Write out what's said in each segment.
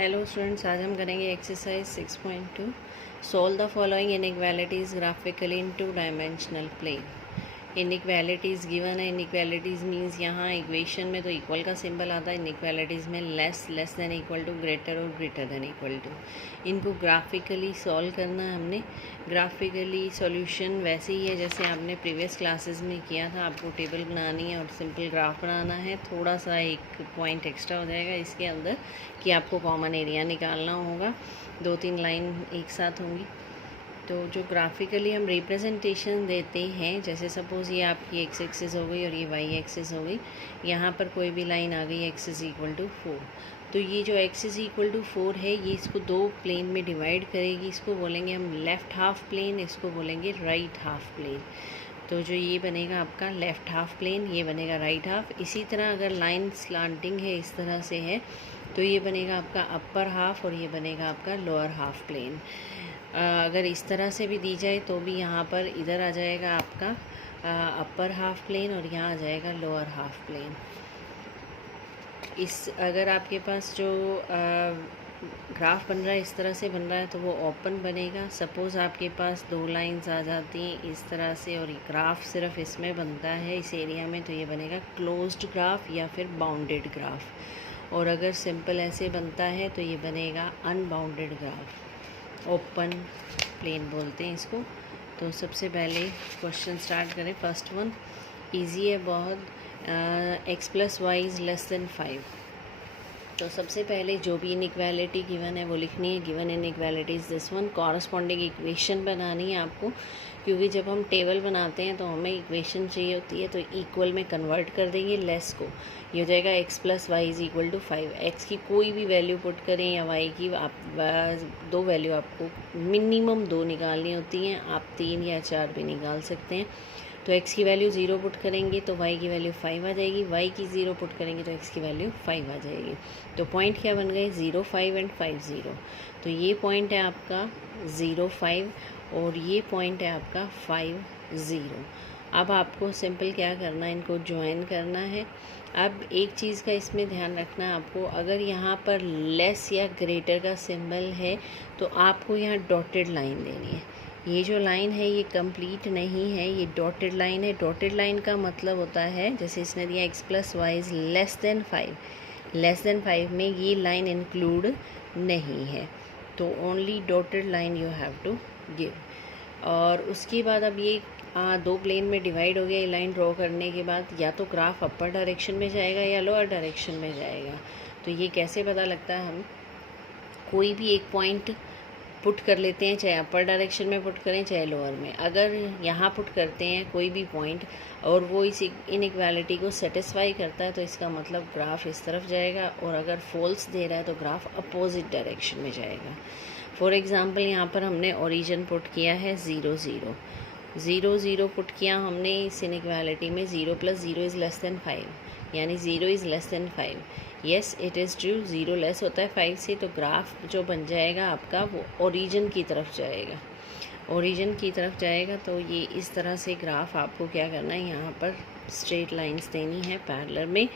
Hello students, आज हम करेंगे exercise 6.2 solve the following inequalities graphically in two dimensional plane. Inequalities given है। Inequalities means यहाँ equation में तो इक्वल का सिंबल आता है, इनइक्वालिटीज़ में less than equal to, greater और ग्रेटर देन इक्वल टू। इनको ग्राफिकली सॉल्व करना है हमने। ग्राफिकली सॉल्यूशन वैसे ही है जैसे आपने प्रीवियस क्लासेस में किया था। आपको टेबल बनानी है और सिंपल ग्राफ बनाना है। थोड़ा सा एक पॉइंट एक्स्ट्रा हो जाएगा इसके अंदर कि आपको कॉमन एरिया निकालना होगा। 2-3 लाइन एक साथ होंगी। तो जो ग्राफिकली हम रिप्रेजेंटेशन देते हैं, जैसे सपोज़ ये आपकी एक्स एक्सिस हो गई और ये वाई एक्सिस हो गई। यहाँ पर कोई भी लाइन आ गई एक्स इज़ इक्वल टू 4, तो ये जो एक्स इज़ इक्वल टू 4 है ये इसको दो प्लेन में डिवाइड करेगी। इसको बोलेंगे हम लेफ़्ट हाफ प्लेन, इसको बोलेंगे राइट हाफ प्लेन। तो जो ये बनेगा आपका लेफ़्ट हाफ प्लेन, ये बनेगा राइट हाफ। इसी तरह अगर लाइन स्लांटिंग है, इस तरह से है, तो ये बनेगा आपका अपर हाफ और ये बनेगा आपका लोअर हाफ प्लेन। अगर इस तरह से भी दी जाए तो भी यहाँ पर इधर आ जाएगा आपका अपर हाफ प्लेन और यहाँ आ जाएगा लोअर हाफ प्लेन। अगर आपके पास जो ग्राफ बन रहा है इस तरह से बन रहा है तो वो ओपन बनेगा। सपोज़ आपके पास दो लाइंस आ जाती हैं इस तरह से और ग्राफ सिर्फ इसमें बनता है इस एरिया में, तो ये बनेगा क्लोज्ड ग्राफ या फिर बाउंडेड ग्राफ। और अगर सिंपल ऐसे बनता है तो ये बनेगा अनबाउंडेड ग्राफ, ओपन प्लेन बोलते हैं इसको। तो सबसे पहले क्वेश्चन स्टार्ट करें। फर्स्ट वन इजी है बहुत। X plus y is less than 5। तो सबसे पहले जो भी इनइक्वालिटी गिवन है वो लिखनी है। Given inequality is this one. Corresponding equation बनानी है आपको, क्योंकि जब हम टेबल बनाते हैं तो हमें इक्वेशन चाहिए होती है। तो इक्वल में कन्वर्ट कर देंगे लेस को। ये हो जाएगा x plus y is equal to 5। X की कोई भी वैल्यू पुट करें या वाई की, आप दो वैल्यू आपको मिनिमम 2 निकालनी होती हैं। आप 3 या 4 भी निकाल सकते हैं। तो x की वैल्यू 0 पुट करेंगे तो y की वैल्यू 5 आ जाएगी। y की 0 पुट करेंगे तो x की वैल्यू 5 आ जाएगी। तो पॉइंट क्या बन गए? 0 5 एंड 5 0। तो ये पॉइंट है आपका 0 5 और ये पॉइंट है आपका 5 0। अब आपको सिंपल क्या करना है, इनको ज्वाइन करना है। अब एक चीज़ का इसमें ध्यान रखना है आपको, अगर यहाँ पर लेस या ग्रेटर का सिंबल है तो आपको यहाँ डॉटेड लाइन देनी है। ये जो लाइन है ये कंप्लीट नहीं है, ये डॉटेड लाइन है। डॉटेड लाइन का मतलब होता है, जैसे इसने दिया x plus y is less than 5, less than 5 में ये लाइन इंक्लूड नहीं है। तो only dotted line you have to give. और उसके बाद अब ये दो प्लेन में डिवाइड हो गया। ये लाइन ड्रॉ करने के बाद या तो ग्राफ अपर डायरेक्शन में जाएगा या लोअर डायरेक्शन में जाएगा। तो ये कैसे पता लगता है? हम कोई भी एक पॉइंट पुट कर लेते हैं, चाहे अपर डायरेक्शन में पुट करें चाहे लोअर में। अगर यहाँ पुट करते हैं कोई भी पॉइंट और वो इस इनइक्वालिटी को सेटिस्फाई करता है तो इसका मतलब ग्राफ इस तरफ जाएगा, और अगर फॉल्स दे रहा है तो ग्राफ अपोजिट डायरेक्शन में जाएगा। फॉर एग्ज़ाम्पल यहाँ पर हमने ओरिजिन पुट किया है 0 0 0 0 पुट किया हमने इस इनइक्वालिटी में। 0 प्लस 0 इज़ लेस देन 5, यानी 0 is less than 5। Yes it is true, 0 less होता है 5 से। तो ग्राफ जो बन जाएगा आपका वो ओरिजिन की तरफ जाएगा, ओरिजिन की तरफ जाएगा। तो ये इस तरह से ग्राफ आपको क्या करना है, यहाँ पर स्ट्रेट लाइंस देनी है पैरेलल में।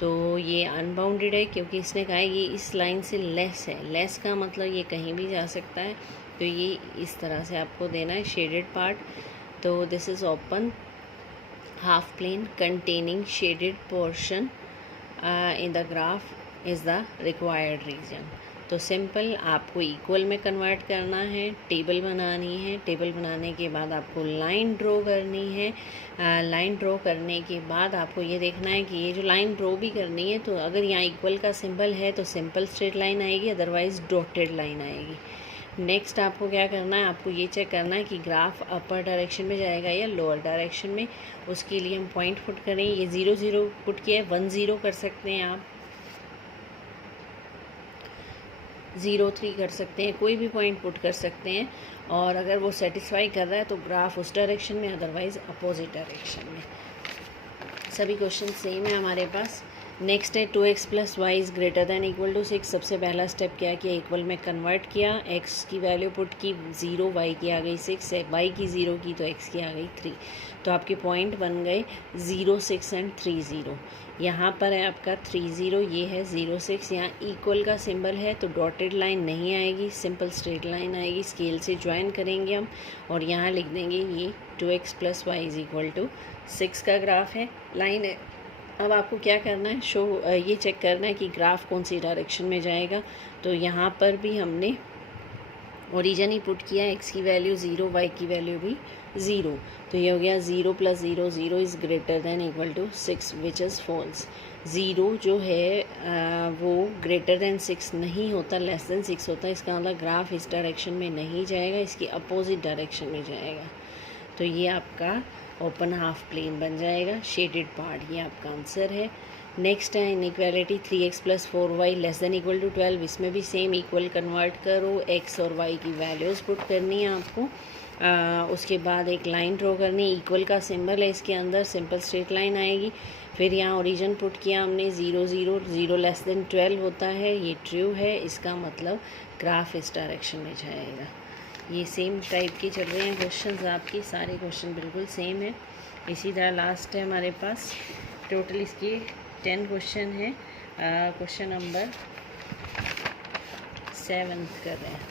तो ये अनबाउंडेड है क्योंकि इसने कहा है ये इस लाइन से लेस है। लेस का मतलब ये कहीं भी जा सकता है। तो ये इस तरह से आपको देना है शेडेड पार्ट। तो this is open half plane containing shaded portion in the graph is the required region। तो सिंपल आपको इक्वल में कन्वर्ट करना है, टेबल बनानी है। टेबल बनाने के बाद आपको लाइन ड्रॉ करनी है। लाइन ड्रॉ करने के बाद आपको ये देखना है कि ये जो लाइन ड्रॉ भी करनी है, तो अगर यहाँ इक्वल का सिंबल है तो सिंपल स्ट्रेट लाइन आएगी, अदरवाइज़ डॉटेड लाइन आएगी। नेक्स्ट आपको क्या करना है, आपको ये चेक करना है कि ग्राफ अपर डायरेक्शन में जाएगा या लोअर डायरेक्शन में। उसके लिए हम पॉइंट पुट करें। ये 0 0 पुट किया है, 1 0 कर सकते हैं आप, 0 3 कर सकते हैं, कोई भी पॉइंट पुट कर सकते हैं। और अगर वो सेटिस्फाई कर रहा है तो ग्राफ उस डायरेक्शन में, अदरवाइज़ अपोजिट डायरेक्शन में। सभी क्वेश्चन सेम है हमारे पास। नेक्स्ट है 2x plus y is greater than equal to 6। सबसे पहला स्टेप क्या किया, इक्वल में कन्वर्ट किया, x की वैल्यू पुट की 0, y की आ गई 6, y की 0 की तो x की आ गई 3। तो आपके पॉइंट बन गए 0, 6 एंड 3, 0। यहाँ पर है आपका 3, 0, ये है 0, 6। यहाँ इक्वल का सिंबल है तो डॉटेड लाइन नहीं आएगी, सिंपल स्ट्रेट लाइन आएगी। स्केल से ज्वाइन करेंगे हम और यहाँ लिख देंगे ये 2x plus y is equal to 6 का ग्राफ है, लाइन है। अब आपको क्या करना है, ये चेक करना है कि ग्राफ कौन सी डायरेक्शन में जाएगा। तो यहाँ पर भी हमने ओरिजिन ही पुट किया, x की वैल्यू 0, y की वैल्यू भी 0। तो ये हो गया 0 plus 0, 0 is greater than equal to 6 which is false. 0 जो है वो ग्रेटर दैन 6 नहीं होता, लेस दैन 6 होता है। इसका मतलब ग्राफ इस डायरेक्शन में नहीं जाएगा, इसकी अपोजिट डायरेक्शन में जाएगा। तो ये आपका ओपन हाफ प्लेन बन जाएगा, शेडेड पार्ट, ये आपका आंसर है। नेक्स्ट है inequality 3x plus 4y less than equal to 12। इसमें भी सेम इक्वल कन्वर्ट करो, x और y की वैल्यूज़ पुट करनी है आपको। उसके बाद एक लाइन ड्रॉ करनी है, इक्वल का सिंबल है इसके अंदर, सिंपल स्ट्रेट लाइन आएगी। फिर यहाँ ओरिजिन पुट किया हमने 0, 0, 0 लेस देन 12 होता है, ये ट्रू है। इसका मतलब ग्राफ इस डायरेक्शन में जाएगा। ये सेम टाइप के चल रहे हैं क्वेश्चंस आपके, सारे क्वेश्चन बिल्कुल सेम है। इसी तरह लास्ट है हमारे पास, टोटल इसके 10 क्वेश्चन है। क्वेश्चन नंबर 7 कर रहे हैं।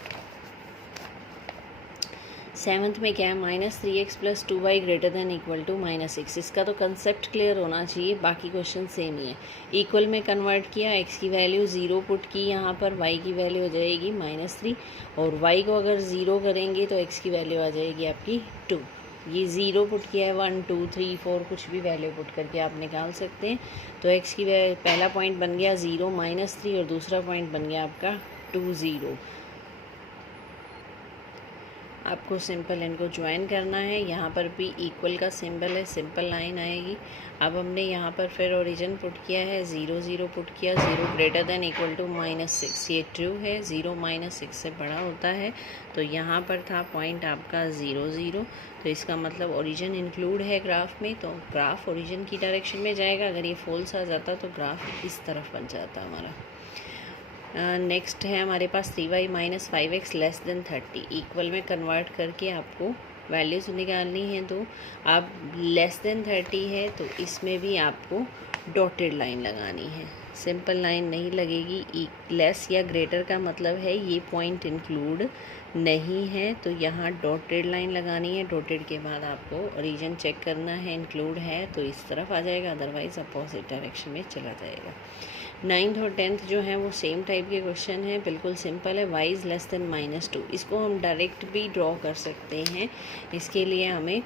7th में क्या है, -3x plus 2y greater than equal to -6। इसका तो कंसेप्ट क्लियर होना चाहिए, बाकी क्वेश्चन सेम ही है। इक्वल में कन्वर्ट किया, x की वैल्यू 0 पुट की, यहाँ पर y की वैल्यू हो जाएगी -3 और y को अगर 0 करेंगे तो x की वैल्यू आ जाएगी आपकी 2। ये 0 पुट किया है, 1, 2, 3, 4 कुछ भी वैल्यू पुट करके आप निकाल सकते हैं। तो x की पहला पॉइंट बन गया 0, -3 और दूसरा पॉइंट बन गया आपका 2, 0। आपको सिंपल इनको ज्वाइन करना है। यहाँ पर भी इक्वल का सिंबल है, सिंपल लाइन आएगी। अब हमने यहाँ पर फिर ओरिजिन पुट किया है, 0, 0 पुट किया, 0 ग्रेटर देन इक्वल टू -6, ये ट्रू है। 0 -6 से बड़ा होता है। तो यहाँ पर था पॉइंट आपका 0, 0। तो इसका मतलब ओरिजिन इंक्लूड है ग्राफ में, तो ग्राफ ओरिजिन की डायरेक्शन में जाएगा। अगर ये फॉल्स आ जाता तो ग्राफ इस तरफ बन जाता हमारा। नेक्स्ट है हमारे पास 3y minus 5x less than 30। Equal में कन्वर्ट करके आपको वैल्यूज़ निकालनी है। तो आप लेस देन 30 है तो इसमें भी आपको डॉटेड लाइन लगानी है, सिंपल लाइन नहीं लगेगी। लेस या ग्रेटर का मतलब है ये पॉइंट इंक्लूड नहीं है, तो यहाँ डॉटेड लाइन लगानी है। डॉटेड के बाद आपको ओरिजिन चेक करना है, इंक्लूड है तो इस तरफ आ जाएगा, अदरवाइज़ अपोजिट डायरेक्शन में चला जाएगा। 9th और 10th जो है वो सेम टाइप के क्वेश्चन है, बिल्कुल सिंपल है। y इज़ लेस देन -2, इसको हम डायरेक्ट भी ड्रॉ कर सकते हैं। इसके लिए हमें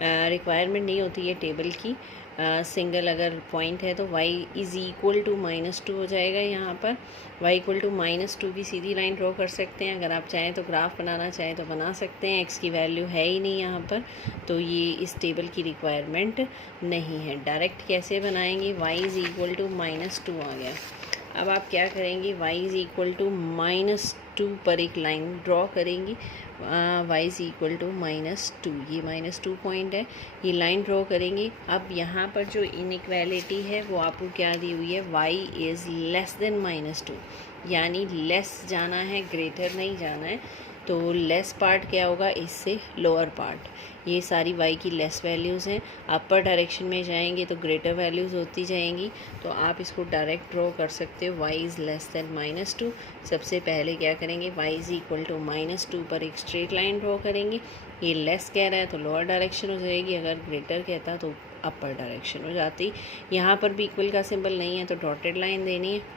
रिक्वायरमेंट नहीं होती है टेबल की। सिंगल अगर पॉइंट है तो y इज़ इक्वल टू -2 हो जाएगा। यहाँ पर y इक्वल टू -2 की सीधी लाइन ड्रॉ कर सकते हैं। अगर आप चाहें तो ग्राफ बनाना चाहें तो बना सकते हैं। x की वैल्यू है ही नहीं यहाँ पर, तो ये इस टेबल की रिक्वायरमेंट नहीं है। डायरेक्ट कैसे बनाएंगे, y इज़ इक्वल टू -2 आ गया। अब आप क्या करेंगे, y इज़ इक्वल टू -2 पर एक लाइन ड्रॉ करेंगी। y इज़ इक्वल टू -2, ये -2 पॉइंट है, ये लाइन ड्रॉ करेंगे। अब यहाँ पर जो इनइक्वालिटी है वो आपको क्या दी हुई है, y इज़ लेस देन -2, यानी लेस जाना है, ग्रेटर नहीं जाना है। तो लेस पार्ट क्या होगा, इससे लोअर पार्ट। ये सारी y की लेस वैल्यूज़ हैं। अपर डायरेक्शन में जाएंगे तो ग्रेटर वैल्यूज़ होती जाएंगी। तो आप इसको डायरेक्ट ड्रॉ कर सकते हो, y इज़ लेस देन -2। सबसे पहले क्या करेंगे, y इज़ इक्वल टू -2 पर एक स्ट्रेट लाइन ड्रॉ करेंगे। ये लेस कह रहा है तो लोअर डायरेक्शन हो जाएगी, अगर ग्रेटर कहता तो अपर डायरेक्शन हो जाती। यहाँ पर भी इक्वल का सिंबल नहीं है तो डॉटेड लाइन देनी है।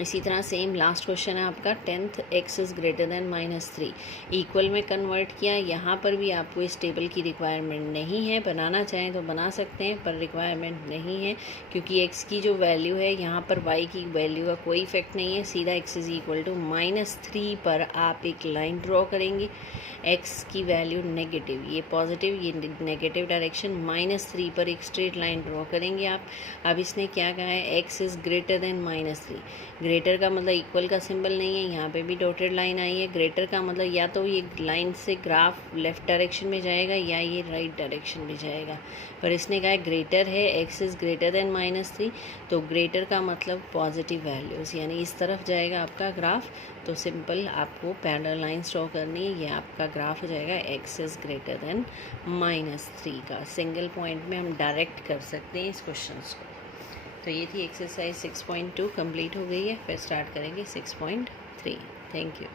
इसी तरह सेम लास्ट क्वेश्चन है आपका 10th, x is greater than -3। Equal में कन्वर्ट किया, यहाँ पर भी आपको इस टेबल की रिक्वायरमेंट नहीं है। बनाना चाहें तो बना सकते हैं पर रिक्वायरमेंट नहीं है, क्योंकि x की जो वैल्यू है यहाँ पर y की वैल्यू का कोई इफेक्ट नहीं है। सीधा x इज़ इक्वल टू -3 पर आप एक लाइन ड्रॉ करेंगे। x की वैल्यू नेगेटिव, ये पॉजिटिव, ये नेगेटिव डायरेक्शन, -3 पर एक स्ट्रेट लाइन ड्रॉ करेंगे आप। अब इसने क्या कहा है, x is greater than -3। Greater का मतलब इक्वल का सिंबल नहीं है, यहाँ पे भी डॉटेड लाइन आई है। ग्रेटर का मतलब या तो ये लाइन से ग्राफ लेफ़्ट डायरेक्शन में जाएगा या ये राइट डायरेक्शन में जाएगा, पर इसने कहा है ग्रेटर है, एक्स इज़ ग्रेटर देन -3, तो ग्रेटर का मतलब पॉजिटिव वैल्यूज़, यानी इस तरफ जाएगा आपका ग्राफ। तो सिंपल आपको पैरेलल लाइन ड्रॉ करनी है, ये आपका ग्राफ हो जाएगा एक्स इज़ ग्रेटर देन -3 का। सिंगल पॉइंट में हम डायरेक्ट कर सकते हैं इस क्वेश्चन को। तो ये थी एक्सरसाइज 6.2 कंप्लीट हो गई है। फिर स्टार्ट करेंगे 6.3। Thank you.